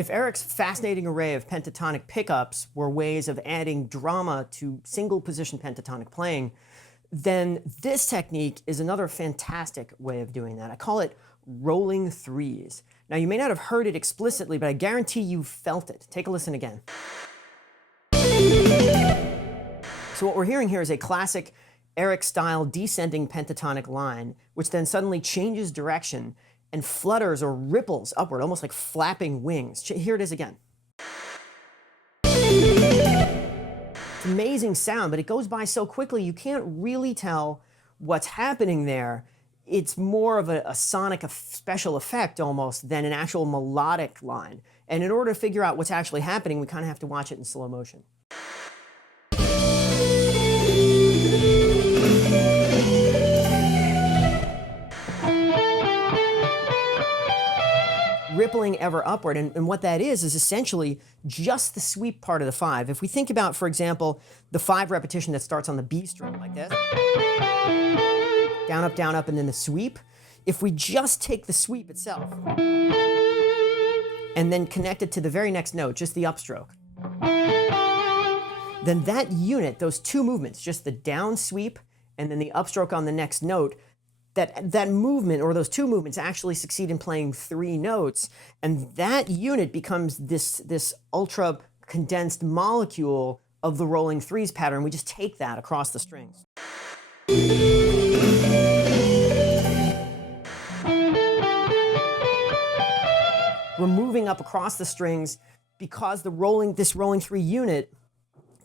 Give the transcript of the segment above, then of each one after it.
If Eric's fascinating array of pentatonic pickups were ways of adding drama to single position pentatonic playing, then this technique is another fantastic way of doing that. I call it rolling threes. Now, you may not have heard it explicitly, but I guarantee you felt it. Take a listen again. So what we're hearing here is a classic Eric-style descending pentatonic line, which then suddenly changes direction and flutters or ripples upward, almost like flapping wings. Here it is again. It's amazing sound, but it goes by so quickly you can't really tell what's happening there. It's more of a sonic special effect almost than an actual melodic line. And in order to figure out what's actually happening, we kind of have to watch it in slow motion. Rippling ever upward, and what that is essentially just the sweep part of the five. If we think about, for example, the 5 repetition that starts on the B string like this, down up, and then the sweep. If we just take the sweep itself and then connect it to the very next note, just the upstroke, then that unit, those 2 movements, just the down sweep and then the upstroke on the next note, that movement, or those 2 movements, actually succeed in playing 3 notes, and that unit becomes this ultra condensed molecule of the rolling threes pattern. We just take that across the strings. We're moving up across the strings because this rolling 3 unit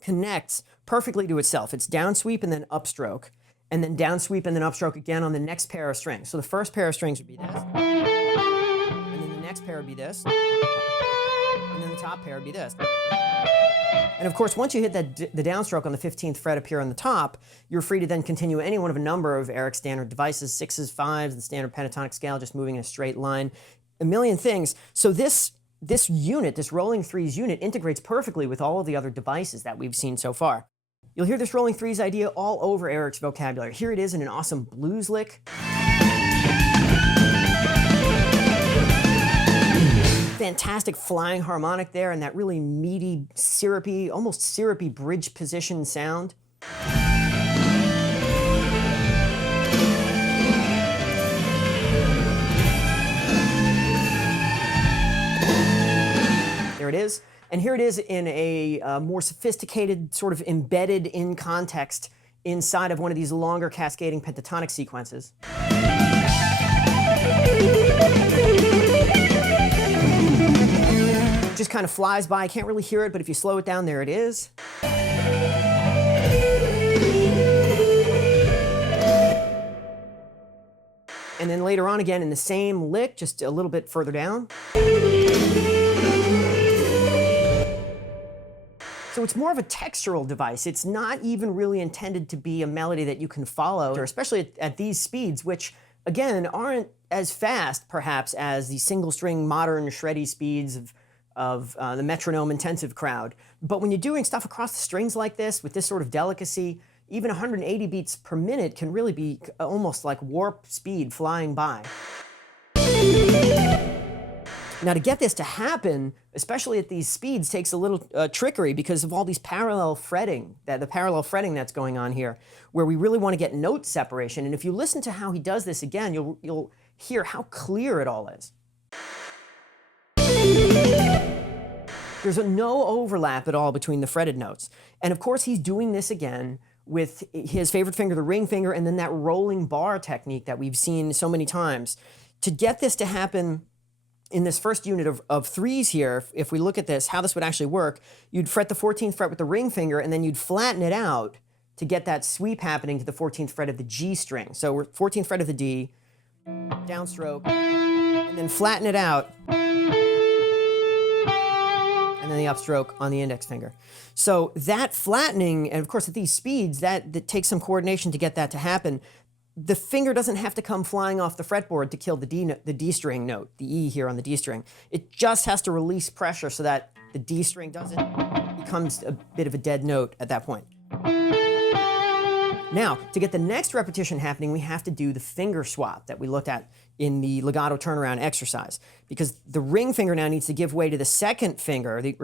connects perfectly to itself. It's down sweep and then upstroke, and then down sweep and then upstroke again on the next pair of strings. So the first pair of strings would be this, and then the next pair would be this, and then the top pair would be this. And of course, once you hit the downstroke on the 15th fret up here on the top, you're free to then continue any one of a number of Eric's standard devices, 6s, 5s, the standard pentatonic scale, just moving in a straight line, a million things. So this unit, this rolling threes unit, integrates perfectly with all of the other devices that we've seen so far. You'll hear this rolling threes idea all over Eric's vocabulary. Here it is in an awesome blues lick. Fantastic flying harmonic there, and that really meaty, syrupy, almost syrupy bridge position sound. There it is. And here it is in a more sophisticated, sort of embedded in context inside of one of these longer cascading pentatonic sequences. Just kind of flies by, can't really hear it, but if you slow it down, there it is. And then later on again in the same lick, just a little bit further down. So it's more of a textural device. It's not even really intended to be a melody that you can follow, especially at these speeds, which, again, aren't as fast, perhaps, as the single-string modern shreddy speeds of the metronome-intensive crowd. But when you're doing stuff across the strings like this, with this sort of delicacy, even 180 beats per minute can really be almost like warp speed flying by. Now, to get this to happen, especially at these speeds, takes a little trickery because of all these parallel fretting, the parallel fretting that's going on here, where we really want to get note separation. And if you listen to how he does this again, you'll hear how clear it all is. There's no overlap at all between the fretted notes. And of course, he's doing this again with his favorite finger, the ring finger, and then that rolling bar technique that we've seen so many times. To get this to happen in this first unit of threes here, if we look at this, how this would actually work, you'd fret the 14th fret with the ring finger, and then you'd flatten it out to get that sweep happening to the 14th fret of the G string. So we're 14th fret of the D, downstroke, and then flatten it out, and then the upstroke on the index finger. So that flattening, and of course at these speeds, that takes some coordination to get that to happen. The finger doesn't have to come flying off the fretboard to kill the D string note, the E here on the D string. It just has to release pressure so that the D string becomes a bit of a dead note at that point. Now, to get the next repetition happening, we have to do the finger swap that we looked at in the legato turnaround exercise, because the ring finger now needs to give way to the second finger, the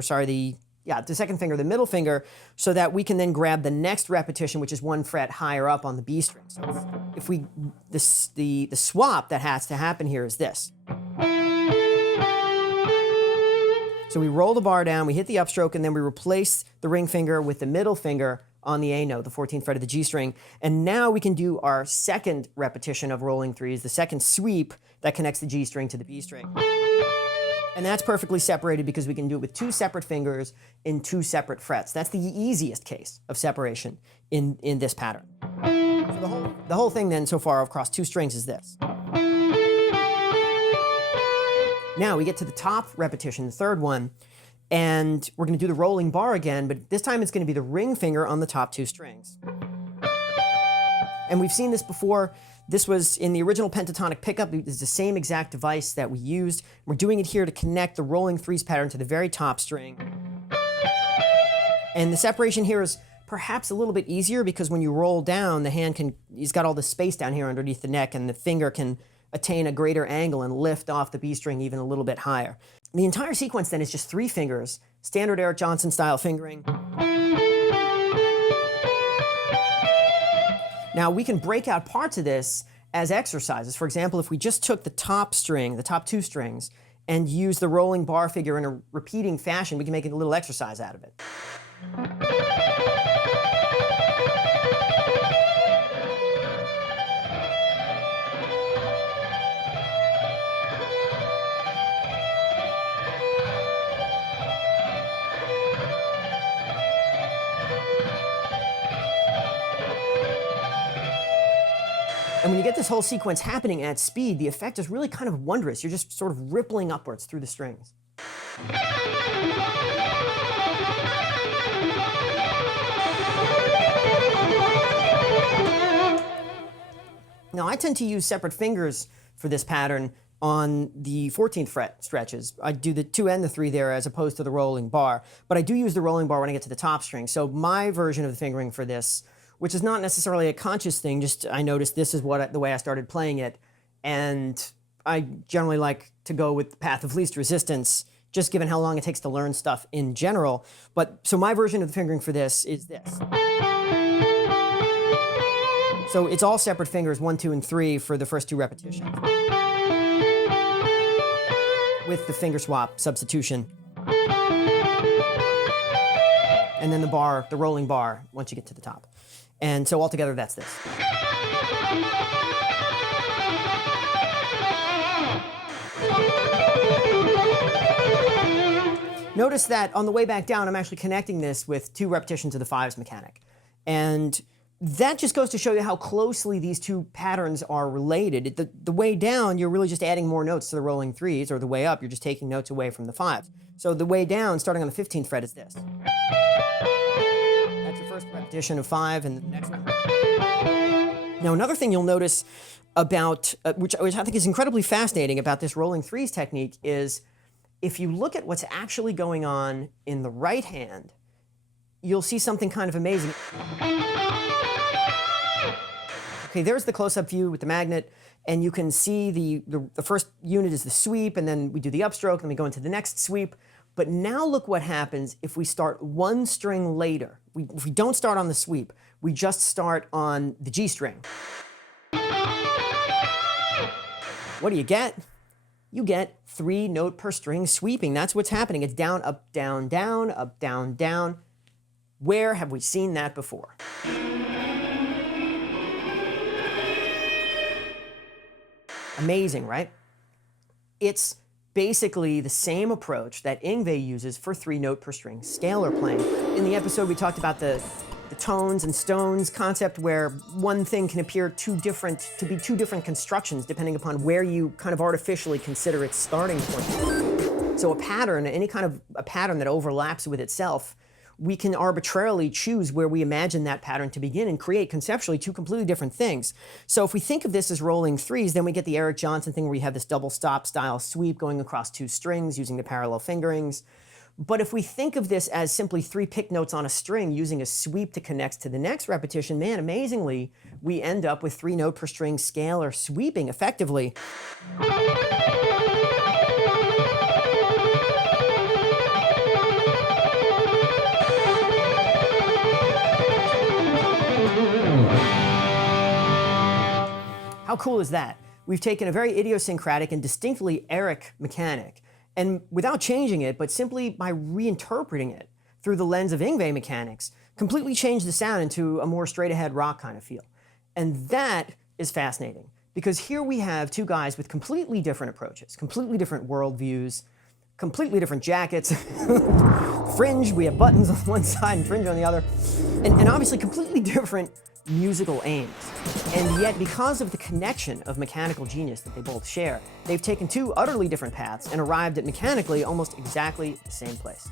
second finger, the middle finger, so that we can then grab the next repetition, which is 1 fret higher up on the B string. So if we, the swap that has to happen here is this. So we roll the bar down, we hit the upstroke, and then we replace the ring finger with the middle finger on the A note, the 14th fret of the G string. And now we can do our second repetition of rolling threes, the second sweep that connects the G string to the B string. And that's perfectly separated because we can do it with 2 separate fingers in 2 separate frets. That's the easiest case of separation in this pattern. So the whole thing then so far across 2 strings is this. Now we get to the top repetition, the third one, and we're going to do the rolling bar again, but this time it's going to be the ring finger on the top 2 strings. And we've seen this before. This was in the original pentatonic pickup. It's the same exact device that we used. We're doing it here to connect the rolling threes pattern to the very top string. And the separation here is perhaps a little bit easier because when you roll down, the hand he's got all the space down here underneath the neck, and the finger can attain a greater angle and lift off the B string even a little bit higher. The entire sequence then is just 3 fingers, standard Eric Johnson style fingering. Now we can break out parts of this as exercises. For example, if we just took the top string, the top 2 strings, and used the rolling bar figure in a repeating fashion, we can make a little exercise out of it. And when you get this whole sequence happening at speed, the effect is really kind of wondrous. You're just sort of rippling upwards through the strings. Now, I tend to use separate fingers for this pattern on the 14th fret stretches. I do the 2 and the 3 there as opposed to the rolling bar, but I do use the rolling bar when I get to the top string. So my version of the fingering for this, which is not necessarily a conscious thing, just I noticed this is the way I started playing it, and I generally like to go with the path of least resistance, just given how long it takes to learn stuff in general. But so my version of the fingering for this is this. So it's all separate fingers, 1, 2, and 3 for the first 2 repetitions, with the finger swap substitution. And then the bar, the rolling bar, once you get to the top. And so altogether, that's this. Notice that on the way back down, I'm actually connecting this with 2 repetitions of the 5s mechanic. And that just goes to show you how closely these 2 patterns are related. The way down, you're really just adding more notes to the rolling 3s, or the way up, you're just taking notes away from the 5s. So the way down, starting on the 15th fret, is this. That's your first repetition of 5, and the next one. Now, another thing you'll notice about, which I think is incredibly fascinating about this rolling 3s technique, is if you look at what's actually going on in the right hand, you'll see something kind of amazing. Okay, there's the close-up view with the magnet, and you can see the first unit is the sweep, and then we do the upstroke, and we go into the next sweep. But now look what happens if we start 1 string later. If we don't start on the sweep, we just start on the G string. What do you get? You get 3 note per string sweeping. That's what's happening. It's down, up, down, down, up, down, down. Where have we seen that before? Amazing, right? It's basically the same approach that Yngwie uses for 3 note per string scalar playing. In the episode, we talked about the tones and stones concept, where one thing can appear to be 2 different constructions depending upon where you kind of artificially consider its starting point. So a pattern, any kind of a pattern that overlaps with itself, we can arbitrarily choose where we imagine that pattern to begin and create conceptually 2 completely different things. So if we think of this as rolling 3s, then we get the Eric Johnson thing where you have this double stop style sweep going across 2 strings using the parallel fingerings. But if we think of this as simply 3 pick notes on a string using a sweep to connect to the next repetition, man, amazingly, we end up with 3 note per string scale or sweeping effectively. How cool is that? We've taken a very idiosyncratic and distinctly Eric mechanic, and without changing it, but simply by reinterpreting it through the lens of Yngwie mechanics, completely changed the sound into a more straight-ahead rock kind of feel. And that is fascinating, because here we have 2 guys with completely different approaches, completely different worldviews, completely different jackets, fringe, we have buttons on one side and fringe on the other, and obviously completely different musical aims. And yet, because of the connection of mechanical genius that they both share, they've taken 2 utterly different paths and arrived at mechanically almost exactly the same place.